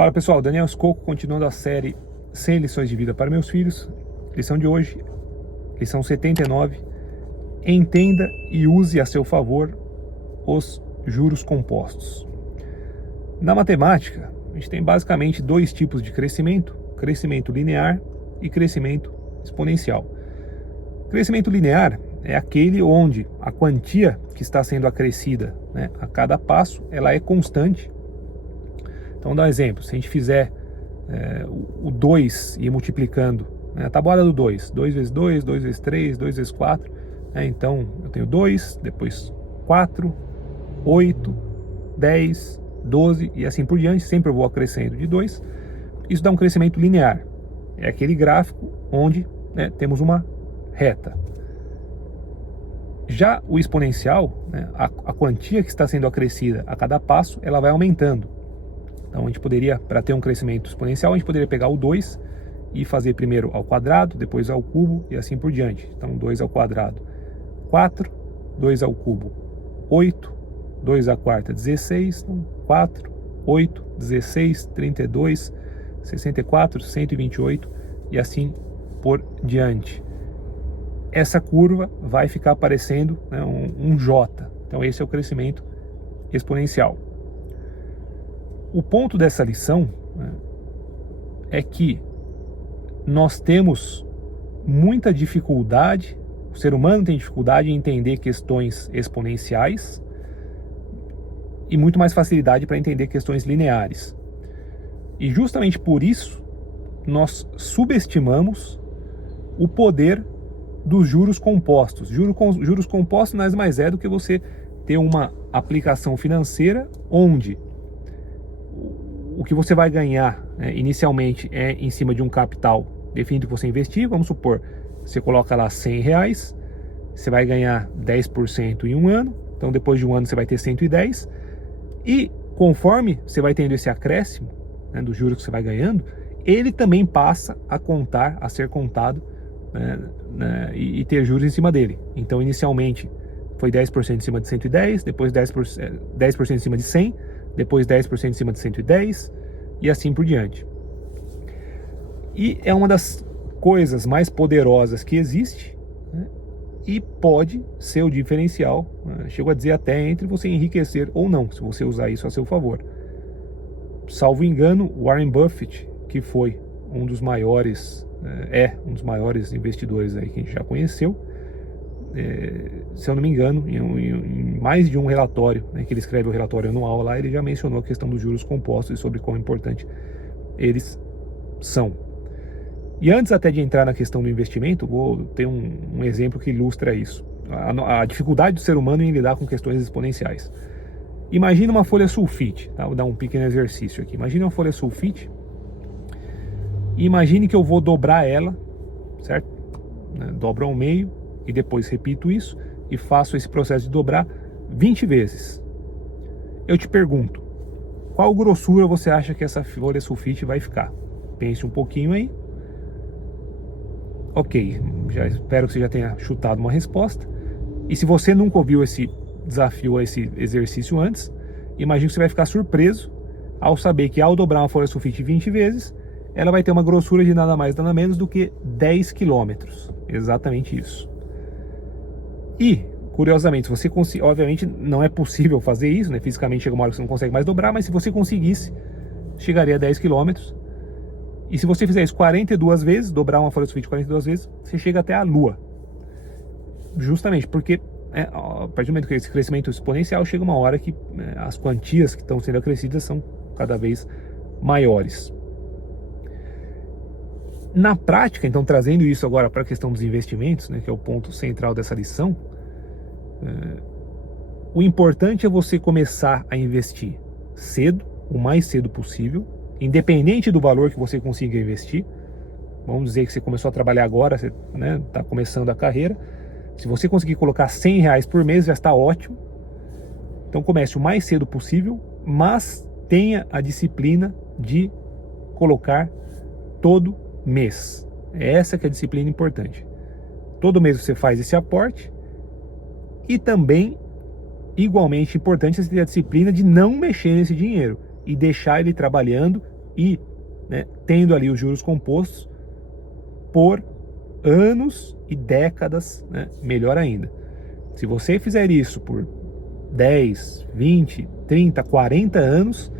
Fala pessoal, Daniel Scocco continuando a série 100 lições de vida para meus filhos. Lição de hoje, lição 79. Entenda e use a seu favor os juros compostos. Na matemática, a gente tem basicamente dois tipos de crescimento: crescimento linear e crescimento exponencial. Crescimento linear é aquele onde a quantia que está sendo acrescida, a cada passo, ela é constante. Então, dá um exemplo: se a gente fizer o 2 e ir multiplicando, a tabuada do 2, 2 vezes 2, 2 vezes 3, 2 vezes 4, então eu tenho 2, depois 4, 8, 10, 12 e assim por diante, sempre eu vou acrescendo de 2. Isso dá um crescimento linear. É aquele gráfico onde temos uma reta. Já o exponencial, a quantia que está sendo acrescida a cada passo, ela vai aumentando. Então a gente poderia, para ter um crescimento exponencial, a gente poderia pegar o 2 e fazer primeiro ao quadrado, depois ao cubo e assim por diante. Então 2 ao quadrado, 4, 2 ao cubo, 8, 2 à quarta, 16, então 4, 8, 16, 32, 64, 128 e assim por diante. Essa curva vai ficar parecendo um J. Então esse é o crescimento exponencial. O ponto dessa lição é que nós temos muita dificuldade, o ser humano tem dificuldade em entender questões exponenciais e muito mais facilidade para entender questões lineares. E justamente por isso nós subestimamos o poder dos juros compostos. Juros compostos nada mais é do que você ter uma aplicação financeira onde o que você vai ganhar inicialmente é em cima de um capital definido que você investir. Vamos supor, você coloca lá R$100, você vai ganhar 10% em um ano, então depois de um ano você vai ter 110, e conforme você vai tendo esse acréscimo dos juros que você vai ganhando, ele também passa a ser contado e ter juros em cima dele. Então inicialmente foi 10% em cima de 110, depois 10% em cima de 100, depois 10% em cima de 110 e assim por diante. E é uma das coisas mais poderosas que existe, e pode ser o diferencial, chego a dizer até entre você enriquecer ou não, se você usar isso a seu favor. Salvo engano, Warren Buffett, que foi um dos maiores investidores aí que a gente já conheceu, se eu não me engano, em mais de um relatório, que ele escreve o relatório anual lá, ele já mencionou a questão dos juros compostos e sobre quão importante eles são. E antes até de entrar na questão do investimento, vou ter um exemplo que ilustra isso. A dificuldade do ser humano em lidar com questões exponenciais. Imagina uma folha sulfite, tá? Vou dar um pequeno exercício aqui. Imagina uma folha sulfite e imagine que eu vou dobrar ela, certo? Dobro ao meio e depois repito isso e faço esse processo de dobrar 20 vezes. Eu te pergunto, qual grossura você acha que essa folha sulfite vai ficar? Pense um pouquinho aí. Ok, já espero que você já tenha chutado uma resposta. E se você nunca ouviu esse desafio, esse exercício antes, imagine que você vai ficar surpreso ao saber que ao dobrar uma folha sulfite 20 vezes, ela vai ter uma grossura de nada mais nada menos do que 10 quilômetros. Exatamente isso. E, curiosamente, se você obviamente não é possível fazer isso, fisicamente chega uma hora que você não consegue mais dobrar, mas se você conseguisse, chegaria a 10 quilômetros. E se você fizer isso 42 vezes, dobrar uma folha sulfite 42 vezes, você chega até a Lua. Justamente porque, a partir do momento que esse crescimento exponencial, chega uma hora que as quantias que estão sendo acrescidas são cada vez maiores. Na prática, então, trazendo isso agora para a questão dos investimentos, que é o ponto central dessa lição, o importante é você começar a investir cedo, o mais cedo possível, independente do valor que você consiga investir. Vamos dizer que você começou a trabalhar agora, você está começando a carreira. Se você conseguir colocar R$100 por mês, já está ótimo. Então comece o mais cedo possível, mas tenha a disciplina de colocar todo mês. Essa que é a disciplina importante. Todo mês você faz esse aporte. E também, igualmente importante, você ter a disciplina de não mexer nesse dinheiro e deixar ele trabalhando e, né, tendo ali os juros compostos por anos e décadas, né, melhor ainda. Se você fizer isso por 10, 20, 30, 40 anos,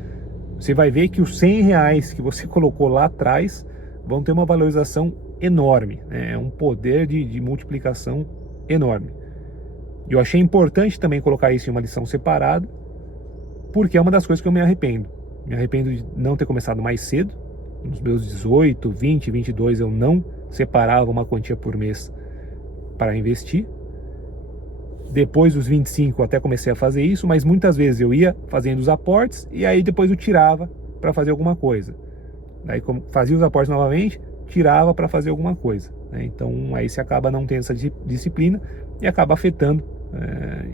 você vai ver que os R$100 que você colocou lá atrás vão ter uma valorização enorme, né? É um poder de multiplicação enorme. E eu achei importante também colocar isso em uma lição separada, porque é uma das coisas que eu me arrependo. Me arrependo de não ter começado mais cedo. Nos meus 18, 20, 22 eu não separava uma quantia por mês para investir. Depois dos 25 eu até comecei a fazer isso, mas muitas vezes eu ia fazendo os aportes e aí depois eu tirava para fazer alguma coisa. Daí fazia os aportes novamente, tirava para fazer alguma coisa, né? Então aí você acaba não tendo essa disciplina e acaba afetando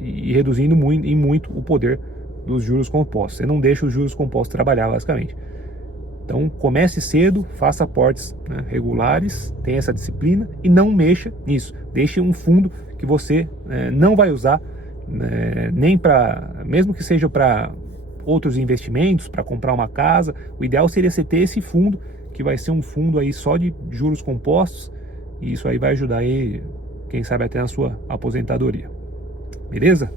e reduzindo muito o poder dos juros compostos. Você não deixa os juros compostos trabalhar, basicamente. Então comece cedo, faça aportes, né, regulares, tenha essa disciplina e não mexa nisso. Deixe um fundo que você não vai usar, nem para, mesmo que seja para outros investimentos, para comprar uma casa. O ideal seria você ter esse fundo, que vai ser um fundo aí só de juros compostos, e isso aí vai ajudar aí, quem sabe até na sua aposentadoria. Beleza?